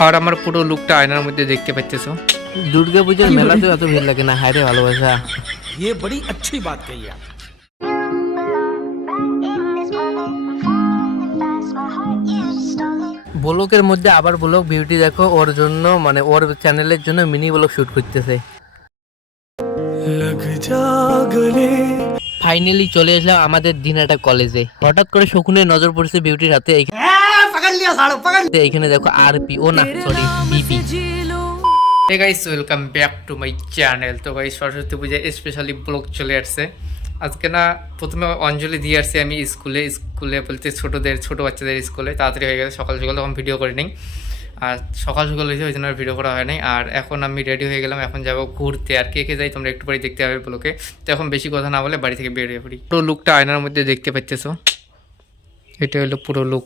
আর আমার পুরো লুকটা আয়নার মধ্যে দেখতে পাচ্ছেছো দুর্গা পূজার মেলাতেও এত ভিড় লাগে না হায় রে ভালোবাসা ये बड़ी अच्छी बात कही आप ব্লকের মধ্যে আবার ব্লক বিউটি দেখো ওর জন্য মানে ওর চ্যানেলের জন্য মিনি ব্লক শুট করতেছে ফাইনালি চলে আসলাম আমাদের দিনাটা কলেজে হঠাৎ করে শকুনের নজর পড়ছে বিউটির হাতে এইখানে দেখো আরপি ও না sorry BP hey guys welcome back to my channel তো গাইস সরস্বতী পূজায় স্পেশালি ব্লগ চলে আসছে। আজকে না প্রথমে অঞ্জলি দিয়ে আসছি আমি স্কুলে। স্কুলে বলতে ছোটোদের ছোটো বাচ্চাদের স্কুলে। তাড়াতাড়ি হয়ে গেছে সকাল সকাল তখন ভিডিও করে নিই আর সকাল সকাল হয়েছে ওই জন্য আর ভিডিও করা হয় নাই আর এখন আমি রেডি হয়ে গেলাম এখন যাব ঘুরতে। আর কে কে যাই তোমরা একটু পরে দেখতে হবে ব্লকে তো এখন বেশি কথা না বলে বাড়ি থেকে বেরিয়ে পড়ি। পুরো লুকটা আয়নার মধ্যে দেখতে পাচ্ছেছো এটা হলো পুরো লুক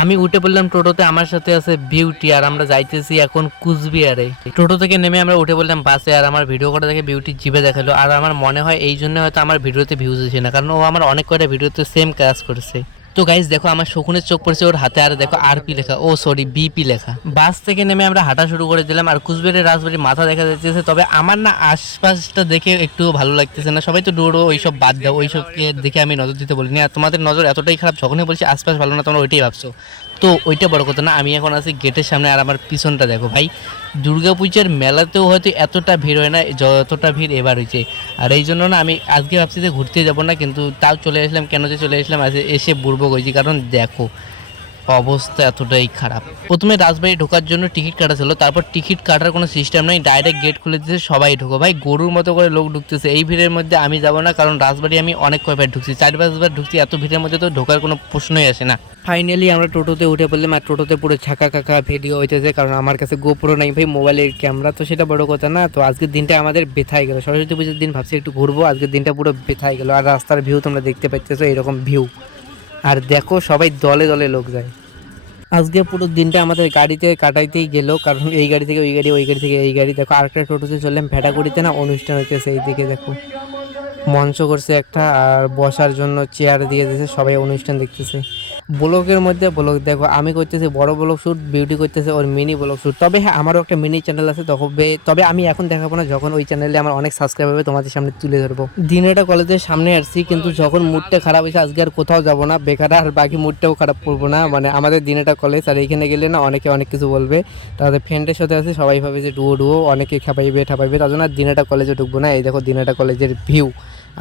আমি উঠে পড়লাম টোটোতে, আমার সাথে আছে বিউটি, আর আমরা যাইতেছি এখন কুচবিহারে। টোটো থেকে নেমে আমরা উঠে পড়লাম বাসে, আর আমার ভিডিও করে দেখে বিউটি জিভে দেখাল। আর আমার মনে হয় এই জন্য হয়তো আমার ভিডিওতে ভিউজ হচ্ছে না, কারণ ও আমার অনেক কয়টা ভিডিওতে সেম কাজ করেছে। তো গাইজ দেখো আমার শকুনের চোখ পড়েছে, ওর হাতে আর দেখো আরপি লেখা। ও সরি বিপি লেখা। বাস থেকে নেমে আমরা হাঁটা শুরু করে দিলাম, আর কুচবিহারের রাজবাড়ির মাথা দেখা যাচ্ছে তবে আমার না আশপাশটা দেখে একটু ভালো লাগতেছে না। সবাই তো ডোরো ওইসব বাদ দাও, ওইসবকে দেখে আমি নজর দিতে বলিনি। আর তোমাদের নজর এতটাই খারাপ, যখনই বলছি আশপাশ ভালো না, তোমরা ওইটাই ভাবছ। তো ওইটা বড় কথা না, আমি এখন আছি গেটের সামনে, আর আমার পিছনটা দেখো ভাই। দুর্গাপূজার মেলাতেও হয়তো এতটা ভিড় হয় না, যতটা ভিড় এবার হয়েছে। আর এই জন্য না আমি আজকে ভাবছি যে ঘুরতে যাব না, কিন্তু তাও চলে আসলাম। কেন যে চলে আসলাম এসে বুড়বো কইছি, কারণ দেখো অবস্থা এতটাই খারাপ। প্রথমে রাজবাড়ি ঢোকার জন্য টিকিট কাটা ছিল, তারপর টিকিট কাটার কোনো সিস্টেম নেই ডাইরেক্ট গেট খুলে দিয়েছে, সবাই ঢোকো। ভাই, গরুর মতো করে লোক ঢুকতেছে, এই ভিড়ের মধ্যে আমি যাব না, কারণ রাজবাড়ি আমি অনেক কয়বার ঢুকছি, চার পাঁচবার ঢুকছি, এত ভিড়ের মধ্যে তো ঢোকার কোনো প্রশ্নই আসে না। ফাইনালি আমরা টোটোতে উঠে পড়লাম, আর টোটোতে পুরো ছাকা কাকা ভিডিও হইতেছে, কারণ আমার কাছে গোপ্রো নাই ভাই মোবাইলের ক্যামেরা তো সেটা বড় কথা না, তো আজকের দিনটা আমাদের বেথাই গেল। সরস্বতী পুজোর দিন ভাবছি একটু ঘুরবো, আজকের দিনটা পুরো বেথাই গেল, আর রাস্তার ভিউ তোমরা দেখতে পাচ্তেছো এরকম ভিউ আর দেখো সবাই দলে দলে লোক যায়। আজকে পুরো দিনটা আমাদের গাড়িতে কাটাইতেই গেল, কারণ এই গাড়ি থেকে ওই গাড়ি ওই গাড়ি থেকে এই গাড়ি। দেখো আরেকটা টোটোতে চললাম, ভেটাগুড়িতে না অনুষ্ঠান হচ্ছে সেই দিকে দেখো। মঞ্চ করছে একটা আর বসার জন্য চেয়ার দিয়ে দিয়েছে, সবাই অনুষ্ঠান দেখতেছে। ব্লকের মধ্যে ব্লক দেখো, আমি করতেছি বড় ব্লক শ্যুট বিউটি করতেছে ওর মিনি ব্লক শ্যুট তবে হ্যাঁ আমারও একটা মিনি চ্যানেল আছে তবে তবে আমি এখন দেখাবো না, যখন ওই চ্যানেলে আমার অনেক সাবস্ক্রাইব হবে, তোমাদের সামনে তুলে ধরবো। দিনেটা কলেজের সামনে আসছি, কিন্তু যখন মুডটা খারাপ হয়েছে, আজকে আর কোথাও যাব না, বেকার আর বাকি মুডটাও খারাপ করব না মানে আমাদের দিনেটা কলেজ, আর এইখানে গেলে না অনেকে অনেক কিছু বলবে। তাদের ফ্রেন্ডের সাথে আছে সবাই ভাবে যে ডুয়ো ডুয়ো, অনেকে খেপাইবে, ঠাপাইবে, তার জন্য আর দিনেটা কলেজে ঢুকবো না, এই দেখো দিনেটা কলেজের ভিউ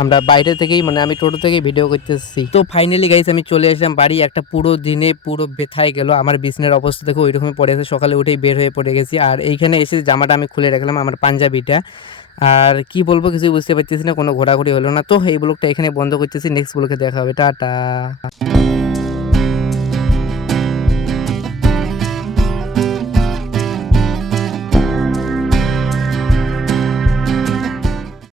আমরা বাইরে থেকেই মানে আমি টোটো থেকেই ভিডিও করতেছি। তো ফাইনালি গাইস আমি চলে আসলাম বাড়ি। একটা পুরো দিনে পুরো ব্যথায় গেল। আমার বিছনার অবস্থা দেখো ওইরকমই পড়ে আছে। সকালে উঠেই বের হয়ে পড়ে গেছি। আর এইখানে এসে জামাটা আমি খুলে রাখলাম, আমার পাঞ্জাবিটা। আর কি বলব কিছু বুঝতে পারতেছি না, কোনো ঘোরাঘুরি হলো না। তো এই ব্লগটা এখানে বন্ধ করতেছি। নেক্সট ব্লগে দেখা হবে। টাটা।